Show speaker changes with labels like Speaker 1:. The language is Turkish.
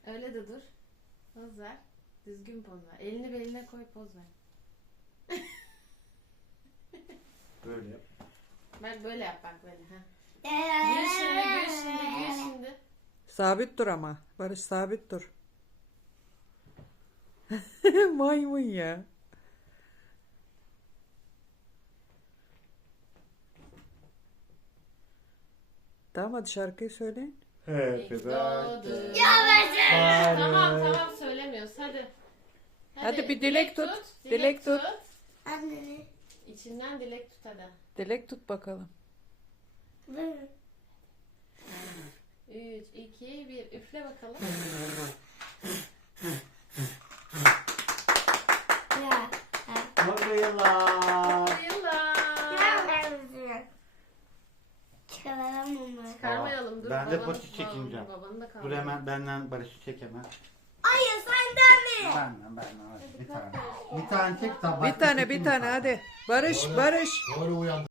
Speaker 1: Öyle de dur. Poz ver. Düzgün poz ver. Elini beline koy, poz ver.
Speaker 2: Böyle yap.
Speaker 1: Bak böyle yap, bak böyle. Ha. Gül şimdi, gül şimdi, gül şimdi.
Speaker 3: Sabit dur ama. Barış sabit dur. Maymun ya. Tamam hadi şarkıyı söyleyin.
Speaker 2: Happy
Speaker 1: Doğdu.
Speaker 2: birthday.
Speaker 1: Tamam söylemiyoruz. Hadi.
Speaker 3: Hadi bir dilek tut. Dilek tut.
Speaker 4: Anneni.
Speaker 1: İçinden dilek tut hadi.
Speaker 3: Dilek tut bakalım.
Speaker 1: 3, 2, 1. Üfle bakalım.
Speaker 4: Ya.
Speaker 2: Mutlu yıllar.
Speaker 1: Mutlu yıllar.
Speaker 4: Çıkaralım onları.
Speaker 1: Çıkarmayalım, dur.
Speaker 2: Ben de
Speaker 1: babanı-
Speaker 2: poti çekeceğim.
Speaker 1: Babanı da
Speaker 2: Dur
Speaker 1: kaldır.
Speaker 2: hemen benden Barış'ı çek hemen.
Speaker 4: Hayır senden mi?
Speaker 2: Benden hadi bir tane. Bir tane çek tabak.
Speaker 3: Bir tane hadi. Barış.
Speaker 5: Doğru uyandı.